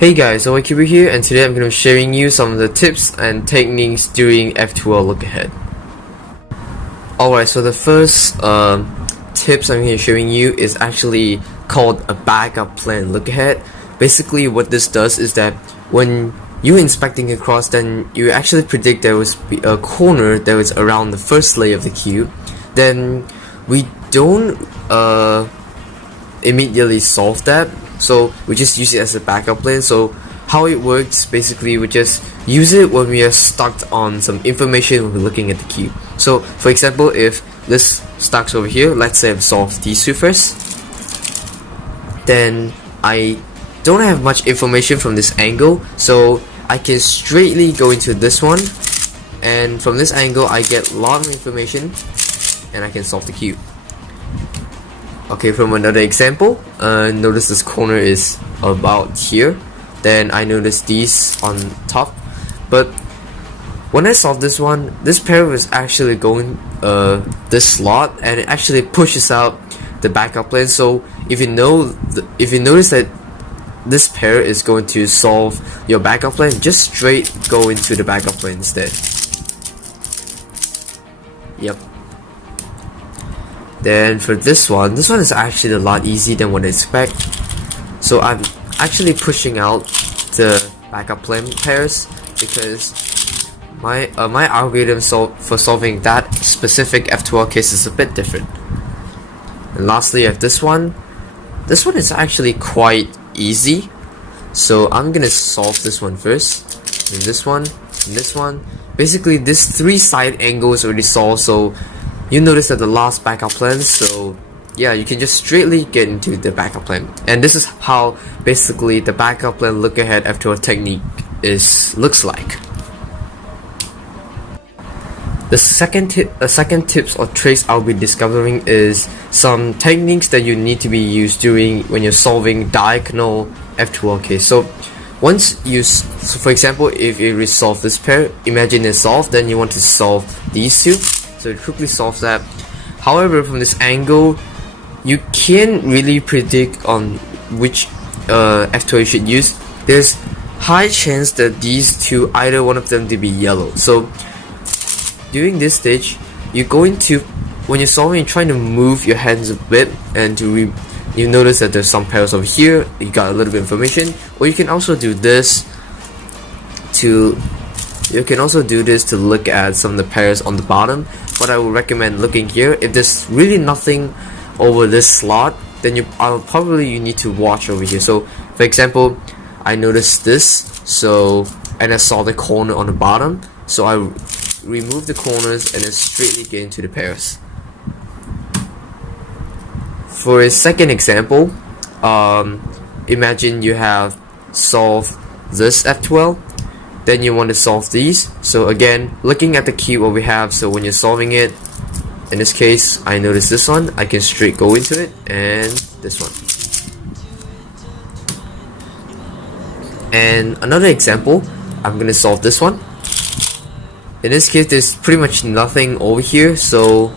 Hey guys, so Jpearly here, and today I'm going to be sharing you some of the tips and techniques during F2L Lookahead. Alright, so the first tips I'm going to be showing you is actually called a backup plan lookahead. Basically what this does is that when you're inspecting across, then you actually predict there was a corner that was around the first layer of the queue. Then we don't immediately solve that, so we just use it as a backup plan. So how it works, basically we just use it when we are stuck on some information when we're looking at the queue. So for example, if this stuck over here, let's say I've solved these two first, then I don't have much information from this angle, so I can straightly go into this one, and from this angle I get a lot of information and I can solve the queue. Okay, from another example, notice this corner is about here, then I notice these on top, but when I solve this one, this pair was actually going this slot, and it actually pushes out the backup plan. So if you notice that this pair is going to solve your backup plan, just straight go into the backup plan instead. Yep. Then for this one is actually a lot easier than what I expect. So I'm actually pushing out the backup plan pairs because my algorithm for solving that specific F12 case is a bit different. And lastly, I have this one. This one is actually quite easy. So I'm gonna solve this one first, and this one, and this one. Basically, this three side angles already solved, so you notice that the last backup plan, so yeah, you can just straightly get into the backup plan. And this is how basically the backup plan look ahead after a technique looks like. The second tips or tricks I'll be discovering is some techniques that you need to be used during when you're solving diagonal F12 case. So once so for example, if you resolve this pair, imagine it's solved, then you want to solve these two. So it quickly solves that. However, from this angle, you can't really predict on which F12 you should use. There's high chance that these two, either one of them, to be yellow. So during this stage, you're going to, when you're solving, you're trying to move your hands a bit, and you notice that there's some pairs over here. You got a little bit of information, or you can also do this to. You can also do this to look at some of the pairs on the bottom, but I would recommend looking here. If there's really nothing over this slot, then you need to watch over here. So for example, I noticed this, and I saw the corner on the bottom, so I remove the corners and then straightly get into the pairs. For a second example, imagine you have solved this F12, then you want to solve these. So again, looking at the key what we have, so when you're solving it, in this case I notice this one, I can straight go into it, and this one. And another example, I'm gonna solve this one. In this case there's pretty much nothing over here, so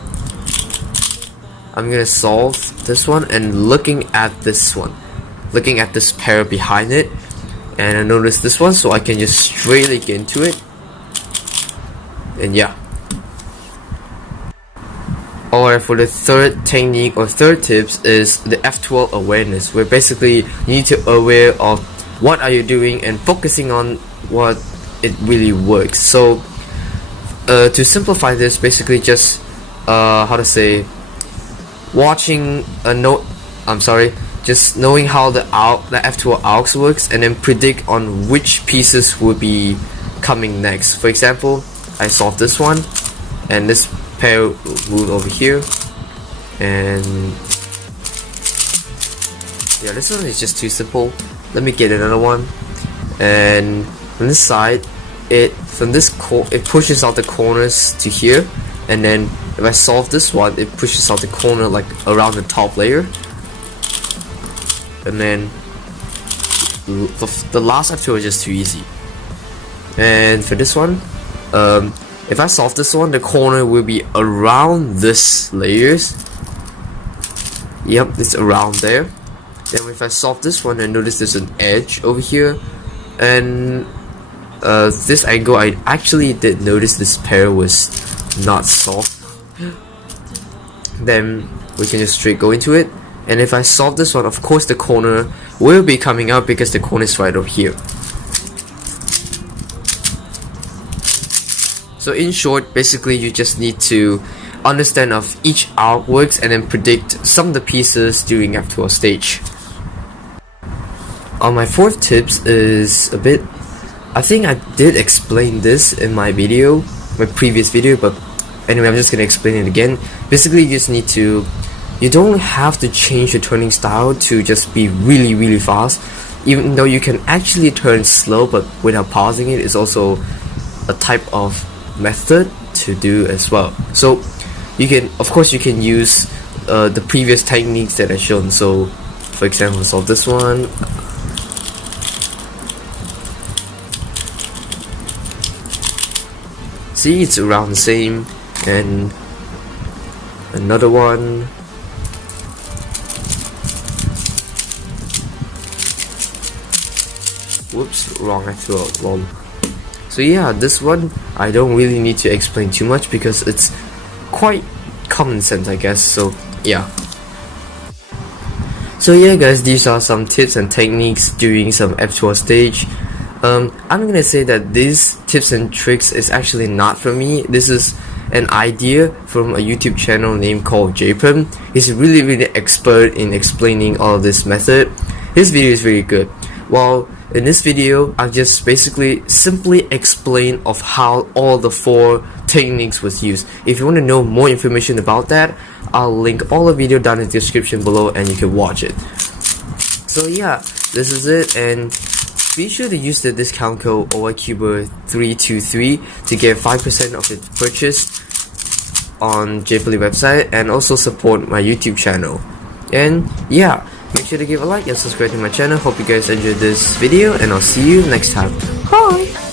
I'm gonna solve this one, and looking at this pair behind it, and I noticed this one, so I can just straightly get into it. And yeah. Alright, for the third technique or third tips is the F12 Awareness, where basically you need to aware of what are you doing and focusing on what it really works. So to simplify this, basically just just knowing how the F12 AUX works, and then predict on which pieces will be coming next. For example, I solved this one, and this pair will move over here, and yeah, this one is just too simple. Let me get another one, and from this side, it pushes out the corners to here, and then if I solve this one, it pushes out the corner like around the top layer. And then the last F2 is just too easy. And for this one, if I solve this one, the corner will be around this layers. Yep, it's around there. Then if I solve this one, I notice there's an edge over here, and this angle, I actually did notice this pair was not solved. Then we can just straight go into it, and if I solve this one, of course the corner will be coming out because the corner is right over here. So in short, basically you just need to understand of each artworks and then predict some of the pieces during F12 stage. My fourth tips is a bit, I think I did explain this in my previous video, but anyway, I'm just gonna explain it again. Basically, you just need to, you don't have to change your turning style to just be really fast, even though you can actually turn slow but without pausing it is also a type of method to do as well. So you can, of course, you can use the previous techniques that I shown. So for example, solve this one. See, it's around the same, and another one. Whoops, wrong F12, lol. So yeah, this one I don't really need to explain too much because it's quite common sense, I guess. So yeah. So yeah guys, these are some tips and techniques during some F12 stage. I'm gonna say that these tips and tricks is actually not from me. This is an idea from a YouTube channel named called Jpearly. He's really expert in explaining all of this method. His video is really good. While in this video, I'll just basically simply explain of how all the 4 techniques was used. If you want to know more information about that, I'll link all the video down in the description below and you can watch it. So yeah, this is it, and be sure to use the discount code OICuber323 to get 5% of the purchase on Jpearly website, and also support my YouTube channel. And yeah, make sure to give a like and subscribe to my channel. Hope you guys enjoyed this video, and I'll see you next time. Bye!